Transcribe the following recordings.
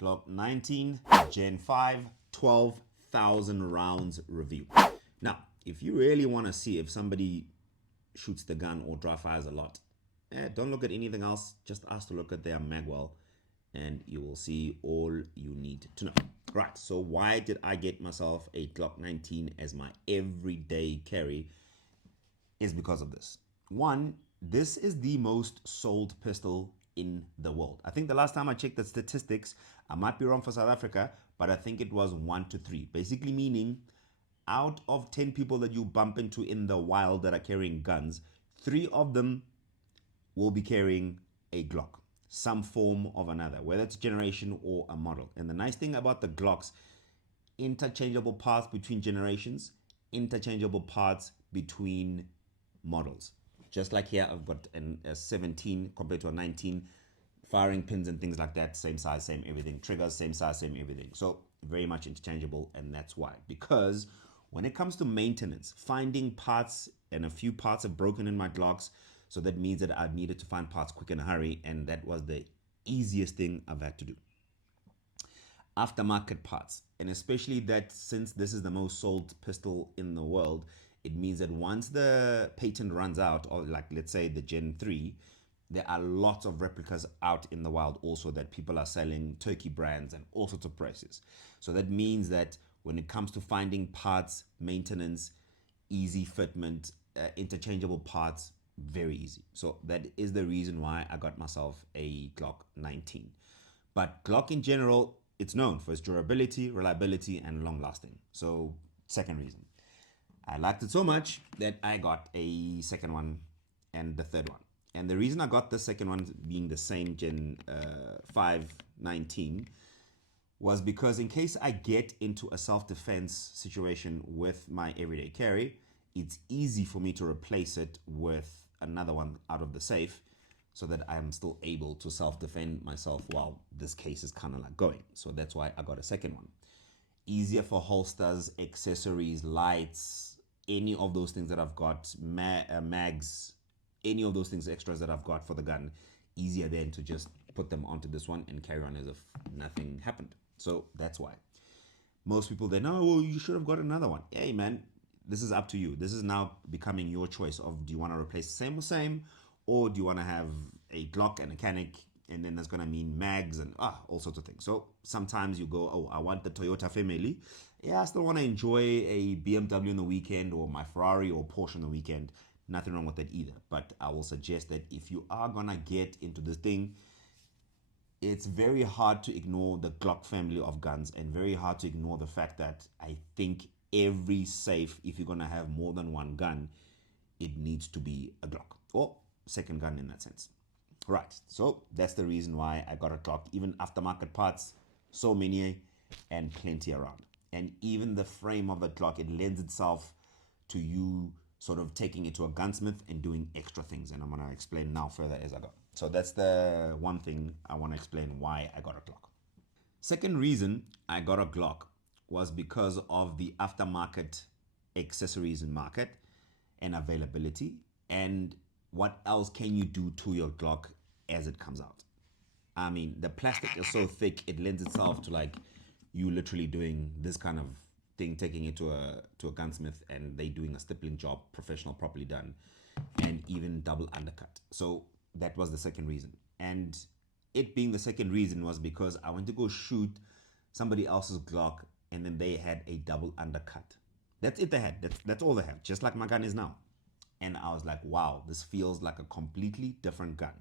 Glock 19 Gen 5 12,000 rounds review. Now, if you really want to see if somebody shoots the gun or dry fires a lot, don't look at anything else. Just ask to look at their magwell and you will see all you need to know. Right, so why did I get myself a Glock 19 as my everyday carry? Is because of this. One, this is the most sold pistol in the world. I think the last time I checked the statistics, I might be wrong for South Africa, but I think it was 1 to 3. Basically meaning out of 10 people that you bump into in the wild that are carrying guns, 3 of them will be carrying a Glock, some form of another, whether it's generation or a model. And the nice thing about the Glocks, interchangeable parts between generations, interchangeable parts between models. Just like here, I've got a 17 compared to a 19, firing pins and things like that, same size, same everything. Triggers, same size, same everything. So very much interchangeable, and that's why. Because when it comes to maintenance, finding parts, and a few parts have broken in my Glocks, so that means that I needed to find parts quick in a hurry, and that was the easiest thing I've had to do. Aftermarket parts, and especially that since this is the most sold pistol in the world, it means that once the patent runs out, or like let's say the Gen 3, there are lots of replicas out in the wild also that people are selling, Turkey brands and all sorts of prices. So that means that when it comes to finding parts, maintenance, easy fitment, interchangeable parts, very easy. So that is the reason why I got myself a Glock 19. But Glock in general, it's known for its durability, reliability, and long lasting. So, second reason. I liked it so much that I got a second one and the third one. And the reason I got the second one being the same Gen 519 was because in case I get into a self-defense situation with my everyday carry, it's easy for me to replace it with another one out of the safe so that I'm still able to self-defend myself while this case is kind of like going. So that's why I got a second one. Easier for holsters, accessories, lights, any of those things that I've got, mags, any of those things, extras that I've got for the gun, easier then to just put them onto this one and carry on as if nothing happened. So that's why. Most people they know, well, you should have got another one. Hey man, this is up to you. This is now becoming your choice of do you want to replace the same with same, or do you want to have a Glock and a Canic, and then that's going to mean mags and all sorts of things. So sometimes you go, oh, I want the Toyota family. Yeah, I still want to enjoy a BMW on the weekend or my Ferrari or Porsche on the weekend. Nothing wrong with that either. But I will suggest that if you are going to get into this thing, it's very hard to ignore the Glock family of guns and very hard to ignore the fact that I think every safe, if you're going to have more than one gun, it needs to be a Glock or second gun in that sense. Right, so that's the reason why I got a Glock. Even aftermarket parts, so many and plenty around. And even the frame of the Glock, it lends itself to you sort of taking it to a gunsmith and doing extra things. And I'm going to explain now further as I go. So that's the one thing I want to explain why I got a Glock. Second reason I got a Glock was because of the aftermarket accessories in market and availability, and what else can you do to your Glock as it comes out. I mean, the plastic is so thick, it lends itself to like you literally doing this kind of thing, taking it to a gunsmith and they doing a stippling job, professional, properly done, and even double undercut. So that was the second reason. And it being the second reason was because I went to go shoot somebody else's Glock and then they had a double undercut. That's it they had. That's all they have, just like my gun is now. And I was like, wow, this feels like a completely different gun.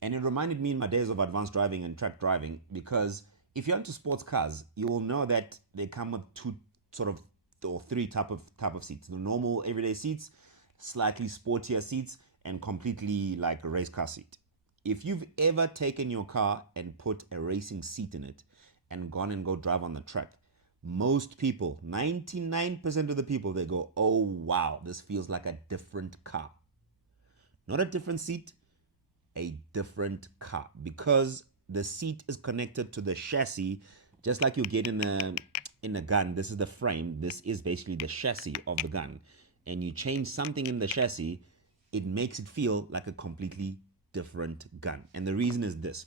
And it reminded me in my days of advanced driving and track driving, because if you're into sports cars, you will know that they come with two sort of or three type of seats. The normal everyday seats, slightly sportier seats, and completely like a race car seat. If you've ever taken your car and put a racing seat in it and gone and go drive on the track, most people, 99% of the people, they go, oh wow, this feels like a different car. Not a different seat, a different car, because the seat is connected to the chassis, just like you get in a gun. This is the frame. This is basically the chassis of the gun, and you change something in the chassis, it makes it feel like a completely different gun. And the reason is this: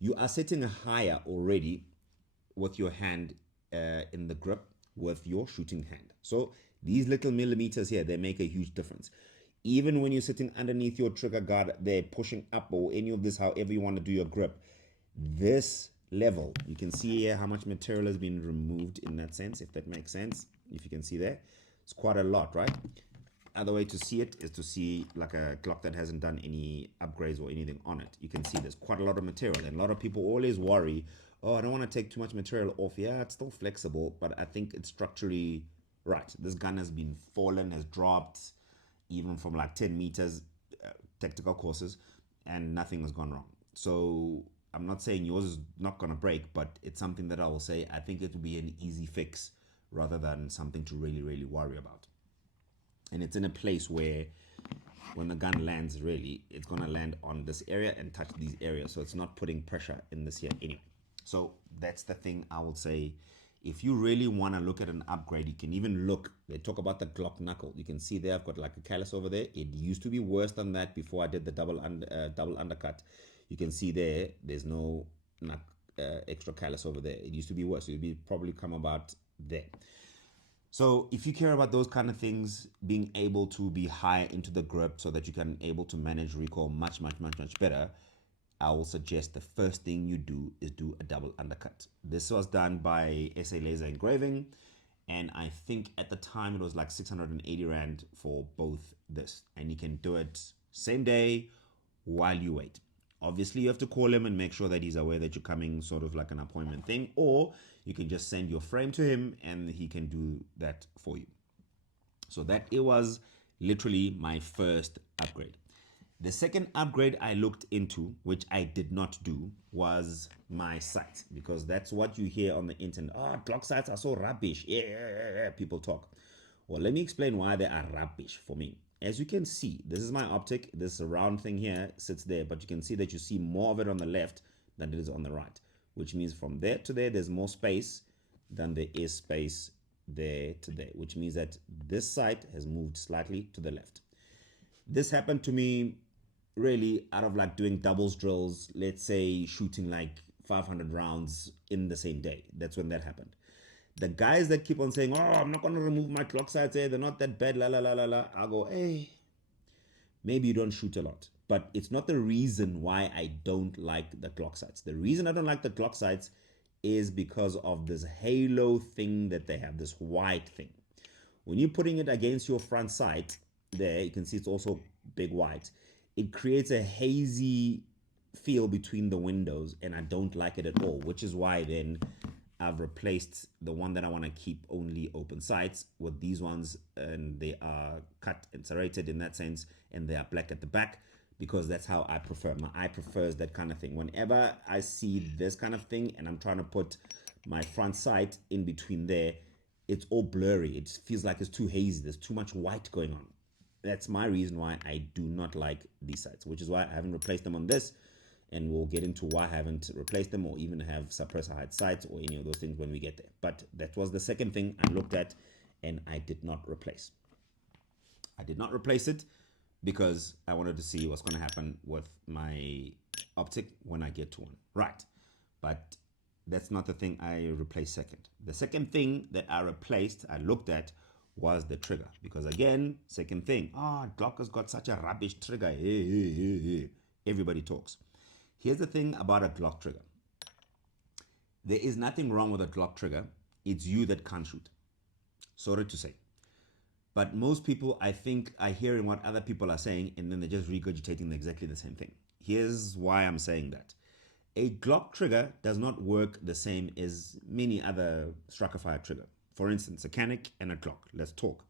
you are sitting higher already with your hand in the grip with your shooting hand. So these little millimeters here, they make a huge difference. Even when you're sitting underneath your trigger guard, they're pushing up or any of this, however you want to do your grip, this level, you can see here how much material has been removed in that sense, if that makes sense. If you can see there, it's quite a lot, right? Other way to see it is to see like a Glock that hasn't done any upgrades or anything on it. You can see there's quite a lot of material, and a lot of people always worry, oh, I don't want to take too much material off. Yeah, it's still flexible, but I think it's structurally right. This gun has been fallen, has dropped even from like 10 meters, tactical courses, and nothing has gone wrong. So I'm not saying yours is not going to break, but it's something that I will say I think it will be an easy fix rather than something to really, really worry about. And it's in a place where when the gun lands, really, it's going to land on this area and touch these areas. So it's not putting pressure in this here anyway. So that's the thing I will say. If you really want to look at an upgrade, you can even look. They talk about the Glock knuckle. You can see there I've got like a callus over there. It used to be worse than that before I did the double undercut. You can see there's no extra callus over there. It used to be worse. So it'd be probably come about there. So if you care about those kind of things, being able to be higher into the grip so that you can able to manage recoil much better, I will suggest the first thing you do is do a double undercut. This was done by SA Laser Engraving, and I think at the time it was like 680 Rand for both this. And you can do it same day while you wait. Obviously, you have to call him and make sure that he's aware that you're coming, sort of like an appointment thing, or you can just send your frame to him and he can do that for you. So that it was literally my first upgrade. The second upgrade I looked into, which I did not do, was my sight, because that's what you hear on the internet. Oh, Glock sights are so rubbish. Yeah, people talk. Well, let me explain why they are rubbish for me. As you can see, this is my optic. This round thing here sits there, but you can see that you see more of it on the left than it is on the right, which means from there to there, there's more space than there is space there to there, which means that this sight has moved slightly to the left. This happened to me really out of like doing doubles drills, let's say shooting like 500 rounds in the same day. That's when that happened. The guys that keep on saying, oh, I'm not going to remove my Glock sights, they're not that bad, la la la la la, I'll go, hey, maybe you don't shoot a lot, but it's not the reason why I don't like the Glock sights. The reason I don't like the Glock sights is because of this halo thing that they have, this white thing. When you're putting it against your front sight, there you can see it's also big white. It creates a hazy feel between the windows, and I don't like it at all, which is why then I've replaced the one that I want to keep only open sights with these ones, and they are cut and serrated in that sense, and they are black at the back, because that's how I prefer. My eye prefers that kind of thing. Whenever I see this kind of thing and I'm trying to put my front sight in between there, it's all blurry. It feels like it's too hazy. There's too much white going on. That's my reason why I do not like these sights, which is why I haven't replaced them on this. And we'll get into why I haven't replaced them or even have suppressor height sights or any of those things when we get there. But that was the second thing I looked at and I did not replace. I did not replace it because I wanted to see what's going to happen with my optic when I get to one. Right. But that's not the thing I replaced second. The second thing that I replaced, I looked at, was the trigger. Because again, second thing, Glock has got such a rubbish trigger. Everybody talks. Here's the thing about a Glock trigger. There is nothing wrong with a Glock trigger. It's you that can't shoot. Sorry to say. But most people, I think, are hearing what other people are saying, and then they're just regurgitating exactly the same thing. Here's why I'm saying that. A Glock trigger does not work the same as many other striker fire trigger. For instance, a Canic and a Glock. Let's talk.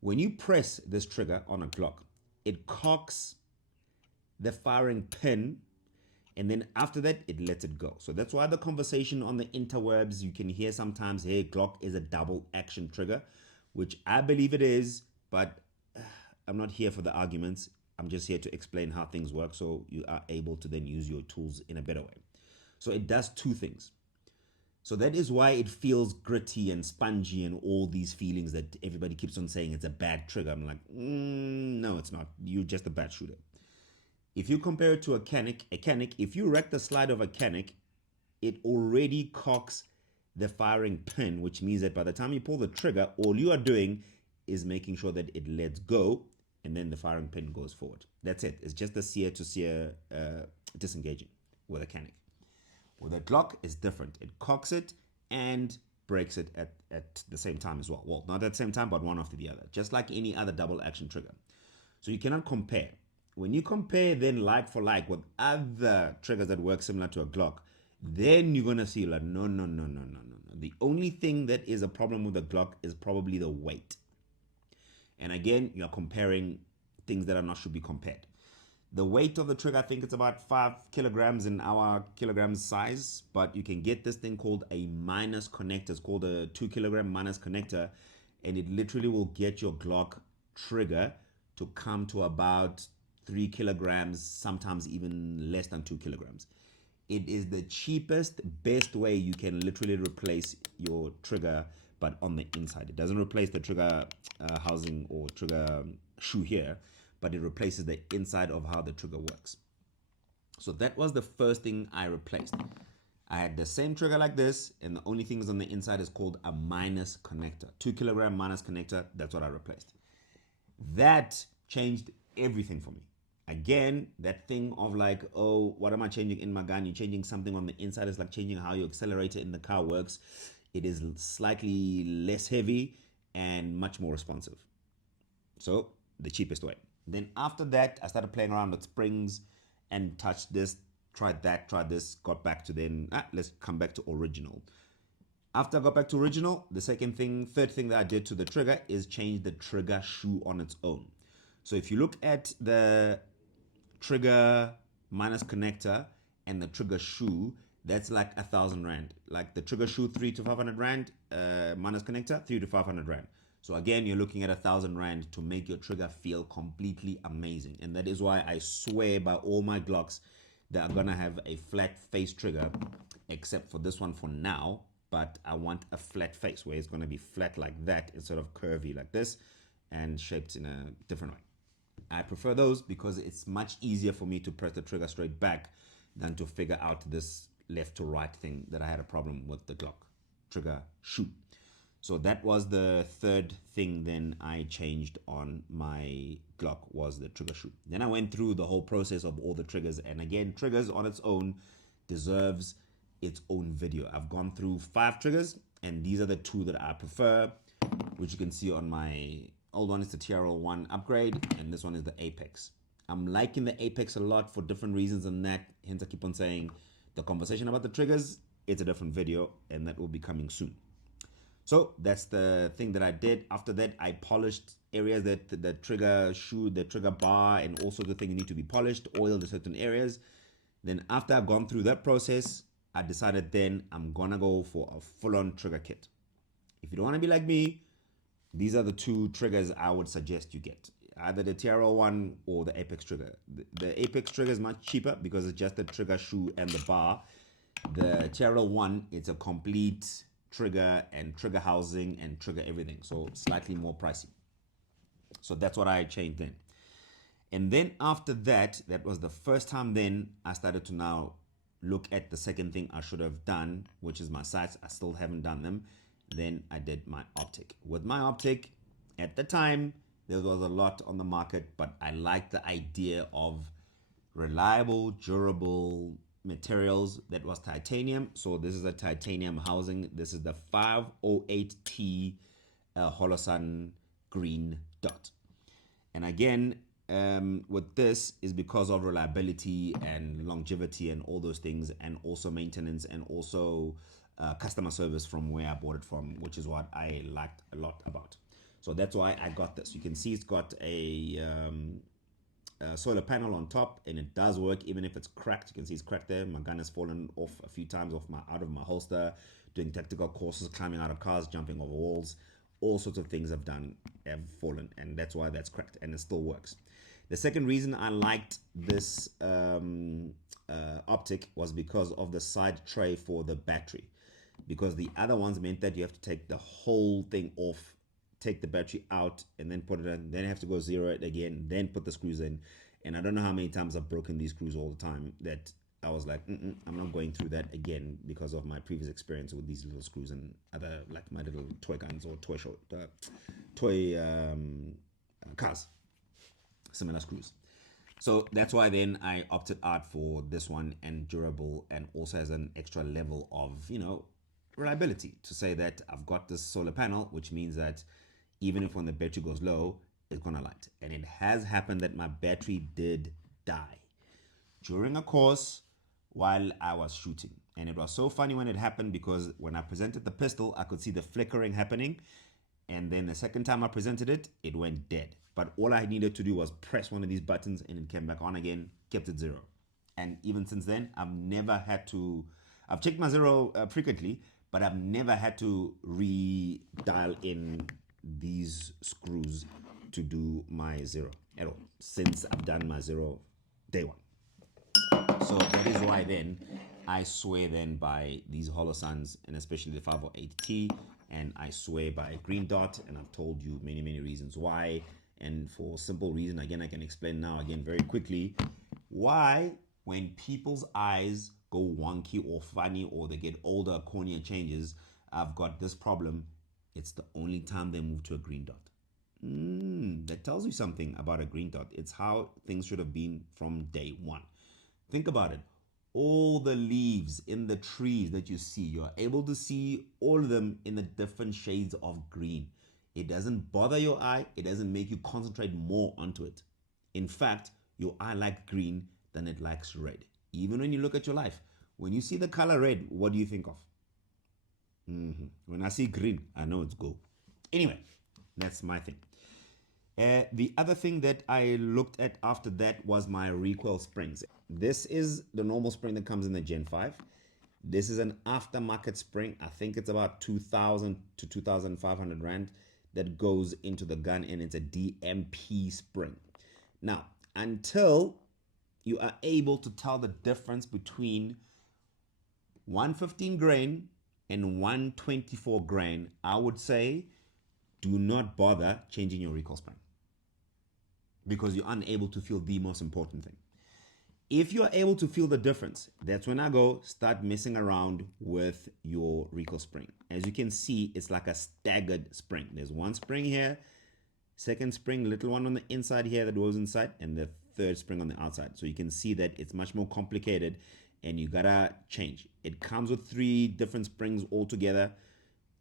When you press this trigger on a Glock, it cocks the firing pin, and then after that, it lets it go. So that's why the conversation on the interwebs, you can hear sometimes, hey, Glock is a double action trigger, which I believe it is, but I'm not here for the arguments. I'm just here to explain how things work so you are able to then use your tools in a better way. So it does two things. So that is why it feels gritty and spongy and all these feelings that everybody keeps on saying it's a bad trigger. I'm like, no, it's not. You're just a bad shooter. If you compare it to a Canik, if you wreck the slide of a Canik, it already cocks the firing pin, which means that by the time you pull the trigger, all you are doing is making sure that it lets go, and then the firing pin goes forward. That's it. It's just the sear to sear disengaging with a Canik. With a Glock, it's different. It cocks it and breaks it at the same time as well. Well, not at the same time, but one after the other, just like any other double action trigger. So you cannot compare. When you compare then like for like with other triggers that work similar to a Glock, then you're gonna see like no. The only thing that is a problem with the Glock is probably the weight. And again, you're comparing things that are not should be compared. The weight of the trigger, I think it's about 5 kilograms in our kilograms size, but you can get this thing called a minus connector. It's called a 2 kilogram minus connector, and it literally will get your Glock trigger to come to about 3 kilograms, sometimes even less than 2 kilograms. It is the cheapest, best way you can literally replace your trigger, but on the inside. It doesn't replace the trigger housing or trigger shoe here, but it replaces the inside of how the trigger works. So that was the first thing I replaced. I had the same trigger like this, and the only thing is on the inside is called a minus connector. 2 kilogram minus connector, that's what I replaced. That changed everything for me. Again, that thing of like, oh, what am I changing in my gun? You're changing something on the inside. It's like changing how your accelerator in the car works. It is slightly less heavy and much more responsive. So the cheapest way. Then after that, I started playing around with springs and touched this, tried that, tried this, got back to then, let's come back to original. After I got back to original, the third thing that I did to the trigger is change the trigger shoe on its own. So if you look at the trigger minus connector and the trigger shoe, that's like 1,000 rand. Like the trigger shoe, 3 to 500 rand, minus connector, 3 to 500 rand. So again, you're looking at 1,000 rand to make your trigger feel completely amazing. And that is why I swear by all my Glocks that are gonna have a flat face trigger, except for this one for now. But I want a flat face where it's gonna be flat like that instead of curvy like this and shaped in a different way. I prefer those because it's much easier for me to press the trigger straight back than to figure out this left to right thing that I had a problem with the Glock trigger shoe. So that was the third thing then I changed on my Glock, was the trigger shoe. Then I went through the whole process of all the triggers, and again, triggers on its own deserves its own video. I've gone through 5 triggers, and these are the 2 that I prefer, which you can see on my old one is the TRL-1 upgrade, and this one is the Apex. I'm liking the Apex a lot for different reasons, and that, hence I keep on saying the conversation about the triggers, it's a different video, and that will be coming soon. So that's the thing that I did. After that, I polished areas that the trigger shoe, the trigger bar, and also the thing need to be polished, oiled in certain areas. Then after I've gone through that process, I decided then I'm gonna go for a full-on trigger kit. If you don't want to be like me, these are the 2 triggers I would suggest you get. Either the TRL-1 or the Apex trigger. The Apex trigger is much cheaper because it's just the trigger shoe and the bar. The TRL-1, it's a complete trigger and trigger housing and trigger everything, so slightly more pricey. So that's what I changed then. And then after that, that was the first time then I started to now look at the second thing I should have done, which is my sights. I still haven't done them. Then I did my optic. With my optic, at the time, there was a lot on the market, but I liked the idea of reliable, durable materials. That was titanium. So this is a titanium housing. This is the 508T Holosun green dot. And again, with this is because of reliability and longevity and all those things, and also maintenance, and also customer service from where I bought it from, which is what I liked a lot about. So that's why I got this. You can see it's got a solar panel on top, and it does work even if it's cracked. You can see it's cracked there. My gun has fallen off a few times out of my holster, doing tactical courses, climbing out of cars, jumping over walls. All sorts of things have fallen, and that's why that's cracked, and it still works. The second reason I liked this optic was because of the side tray for the battery, because the other ones meant that you have to take the whole thing off, take the battery out, and then put it in, then have to go zero it again, then put the screws in. And I don't know how many times I've broken these screws all the time that I was like, I'm not going through that again because of my previous experience with these little screws and other, like my little toy guns or toy cars, similar screws. So that's why then I opted out for this one, and durable, and also has an extra level of, reliability, to say that I've got this solar panel, which means that even if when the battery goes low, it's gonna light. And it has happened that my battery did die during a course while I was shooting. And it was so funny when it happened, because when I presented the pistol, I could see the flickering happening. And then the second time I presented it, it went dead. But all I needed to do was press one of these buttons and it came back on again, kept it zero. And even since then, I've checked my zero frequently, but I've never had to re-dial in these screws to do my zero at all, since I've done my zero day one. So that is why then I swear then by these Holosuns, and especially the 508T, and I swear by Green Dot, and I've told you many reasons why. And for simple reason, again, I can explain now again very quickly why when people's eyes go wonky or funny, or they get older, cornea changes, I've got this problem. It's the only time they move to a Green Dot. That tells you something about a Green Dot. It's how things should have been from day one. Think about it. All the leaves in the trees that you see, you're able to see all of them in the different shades of green. It doesn't bother your eye. It doesn't make you concentrate more onto it. In fact, your eye likes green than it likes red. Even when you look at your life, when you see the color red, what do you think of? When I see green, I know it's go. Anyway, that's my thing. The other thing that I looked at after that was my recoil springs. This is the normal spring that comes in the Gen 5. This is an aftermarket spring. I think it's about 2,000 to 2,500 Rand that goes into the gun, and it's a DMP spring. Now, until you are able to tell the difference between 115 grain and 124 grain, I would say do not bother changing your recoil spring, because you're unable to feel the most important thing. If you're able to feel the difference, that's when I go start messing around with your recoil spring. As you can see, it's like a staggered spring. There's one spring here, second spring, little one on the inside here that goes inside, and the third spring on the outside. So you can see that it's much more complicated, and you gotta change. It comes with 3 different springs all together.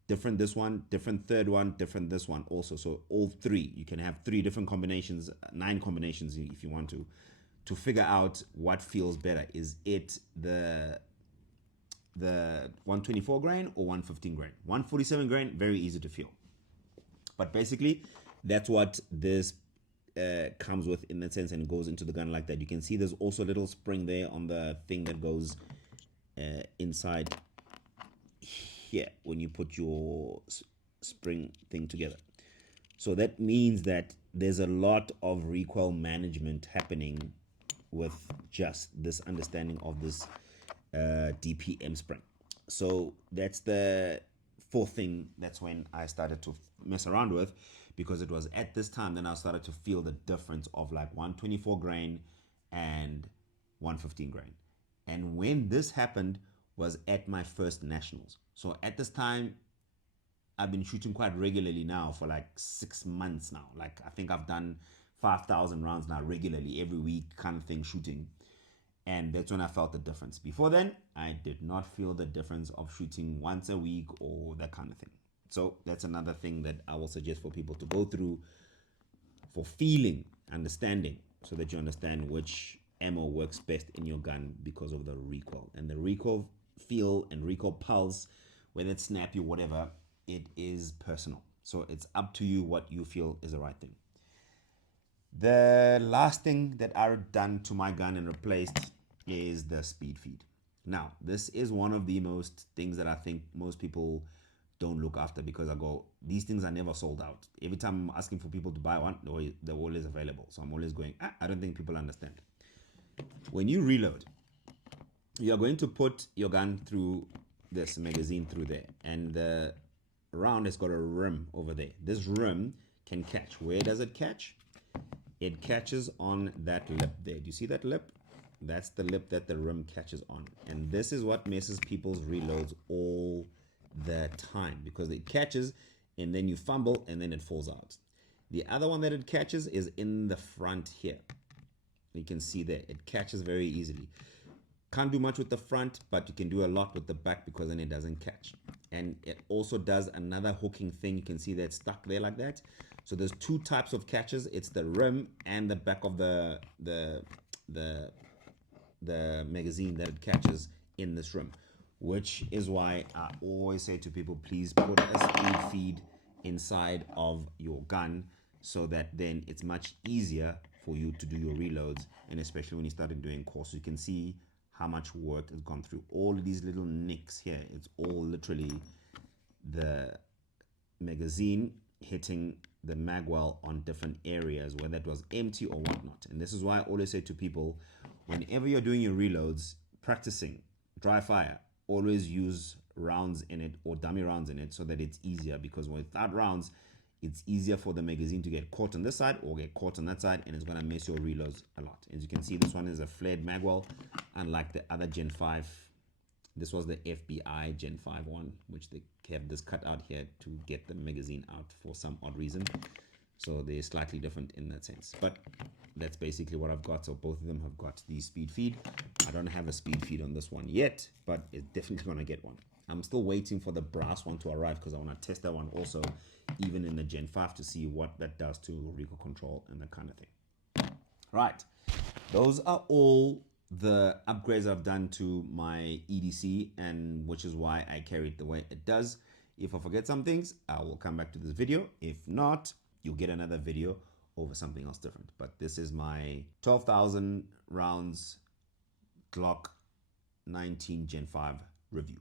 Different this one, different third one, different this one also. So all 3, you can have 3 different combinations, 9 combinations if you want to figure out what feels better. Is it the 124 grain or 115 grain? 147 grain, very easy to feel. But basically, that's what this comes with in that sense, and goes into the gun like that. You can see there's also a little spring there on the thing that goes inside here when you put your spring thing together. So that means that there's a lot of recoil management happening with just this understanding of this DPM spring. So that's the 4th thing. That's when I started to mess around with, because it was at this time then I started to feel the difference of like 124 grain and 115 grain. And when this happened was at my first nationals. So at this time, I've been shooting quite regularly now for like 6 months now. Like I think I've done 5,000 rounds now regularly, every week kind of thing, shooting. And that's when I felt the difference. Before then, I did not feel the difference of shooting once a week or that kind of thing. So that's another thing that I will suggest for people to go through for feeling, understanding, so that you understand which ammo works best in your gun because of the recoil. And the recoil feel and recoil pulse, whether it's snappy or whatever, it is personal. So it's up to you what you feel is the right thing. The last thing that I've done to my gun and replaced is the speed feed. Now, this is one of the most things that I think most people don't look after, because I go, these things are never sold out. Every time I'm asking for people to buy one, they're always available. So I'm always going, I don't think people understand. When you reload, you are going to put your gun through this magazine through there, and the round has got a rim over there. This rim can catch. Where does it catch? it catches on that lip there. Do you see that lip? That's the lip that the rim catches on. And this is what messes people's reloads all the time, because it catches and then you fumble and then it falls out. The other one that it catches is in the front here. You can see there, it catches very easily. Can't do much with the front, but you can do a lot with the back, because then it doesn't catch. And it also does another hooking thing. You can see that stuck there like that. So there's two types of catches. It's the rim and the back of the magazine that it catches in this rim, which is why I always say to people, please put a speed feed inside of your gun, so that then it's much easier for you to do your reloads, and especially when you started doing courses. You can see how much work has gone through all of these little nicks here. It's all literally the magazine hitting the magwell on different areas, whether it was empty or whatnot. And this is why I always say to people, whenever you're doing your reloads, practicing dry fire, always use rounds in it or dummy rounds in it, so that it's easier, because without rounds, it's easier for the magazine to get caught on this side or get caught on that side, and it's going to mess your reloads a lot. As you can see, this one is a flared magwell, unlike the other Gen 5. This was the FBI Gen 5 one, which they have this cut out here to get the magazine out for some odd reason. So they're slightly different in that sense. But that's basically what I've got. So both of them have got the speed feed. I don't have a speed feed on this one yet, but it's definitely going to get one. I'm still waiting for the brass one to arrive, because I want to test that one also, even in the Gen 5, to see what that does to recoil control and that kind of thing. Right. Those are all the upgrades I've done to my EDC, and which is why I carry it the way it does. If I forget some things, I will come back to this video. If not, you'll get another video over something else different. But this is my 12,000 rounds Glock 19 Gen 5 review.